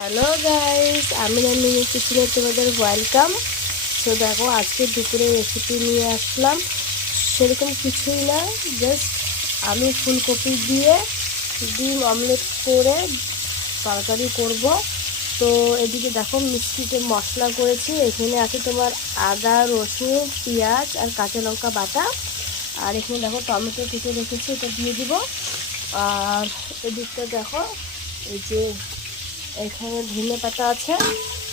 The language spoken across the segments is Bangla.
হ্যালো গাইস, আমি রান্নি কিচেনে তোমাদের ওয়েলকাম। তো দেখো, আজকে দুপুরে রেসিপি নিয়ে আসলাম। সেরকম কিছুই না, জাস্ট আলু ফুলকপি দিয়ে ডিম অমলেট করে তরকারি করব। তো এদিকে দেখো, মিষ্টিতে মশলা করেছি। এখানে আছে তোমার আদা, রসুন, পেঁয়াজ আর কাঁচা লঙ্কা বাটা। আর এখানে দেখো টমেটো কেটে রেখেছি, এটা দিয়ে দিব। আর এদিকটা দেখো, এই যে এখানে ধনে পাতা আছে,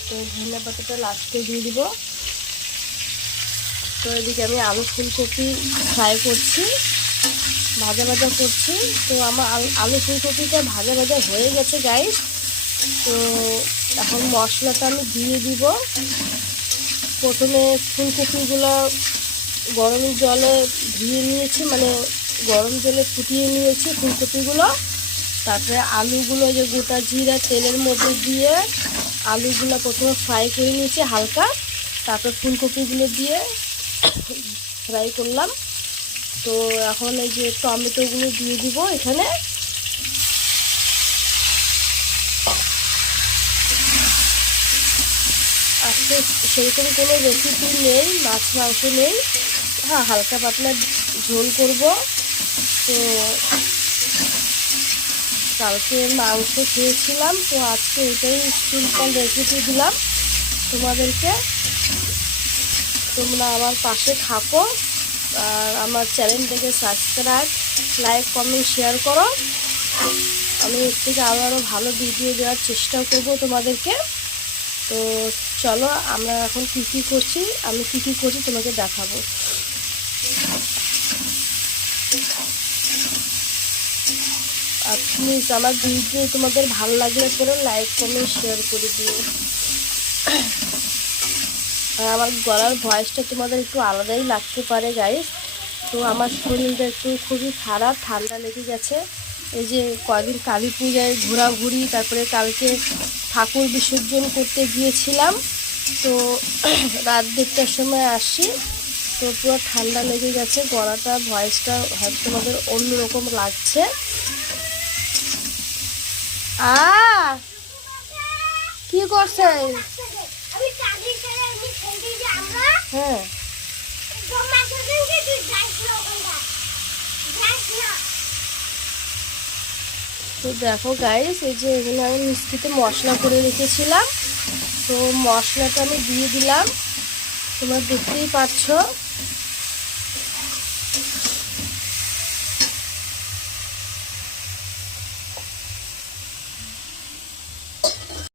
তো ধনে পাতাটা লাস্টে দিয়ে দিব। তো এদিকে আমি আলু ফুলকপি ফ্রাই করছি, ভাজা ভাজা করছি। তো আমার আলু ফুলকপিটা ভাজা ভাজা হয়ে গেছে গাইস। তো এখন মশলাটা আমি দিয়ে দিব। প্রথমে ফুলকপিগুলো গরম জলে ধুয়ে নিয়েছি, মানে গরম জলে ফুটিয়ে নিয়েছি ফুলকপিগুলো। তারপরে আলুগুলো যে গোটা জিরা তেলের মধ্যে দিয়ে আলুগুলো প্রথমে ফ্রাই করে নিয়েছি হালকা, তারপর ফুলকপিগুলো দিয়ে ফ্রাই করলাম। তো এখন এই যে টমেটোগুলো দিয়ে দিব এখানে। আজকে সেরকম কোনো রেসিপি নেই, মাছ মাংস নেই, হ্যাঁ হালকা পাতলা ঝোল করব। তো কালকে মাংস খেয়েছিলাম, তো আজকে এটাই সিম্পল রেসিপি দিলাম তোমাদেরকে। তোমরা আমার পাশে থাকো আর আমার চ্যানেলটাকে সাবস্ক্রাইব, লাইক, কমেন্ট, শেয়ার করো। আমি এর থেকে আরও ভালো ভিডিও দেওয়ার চেষ্টা করব তোমাদেরকে। তো চলো, আমরা এখন কী করছি, আমি কী করছি তোমাকে দেখাবো। আর প্লিজ আমার ভিডিও তোমাদের ভালো লাগলে পরে লাইক, কমেন্ট, শেয়ার করে দিও। আর আমার গলার ভয়েসটা তোমাদের একটু আলাদাই লাগতে পারে গাইস। তো আমার শরীরটা একটু খুবই খারাপ, ঠান্ডা লেগে গেছে। এই যে কদিন কালী পূজায় ঘোরাঘুরি, তারপরে কালকে ঠাকুর বিসর্জন করতে গিয়েছিলাম। তো রাত 1:30টার সময় আসি, তো পুরো ঠান্ডা লেগে গেছে, গলাটা ভয়েসটা হয়তো তোমাদের অন্যরকম লাগছে। কি করছে? হ্যাঁ, তো দেখো গাইস, এই যে এখানে আমি মিষ্টিতে মশলা করে রেখেছিলাম, তো মশলাটা আমি দিয়ে দিলাম, তোমরা দেখতেই পাচ্ছ।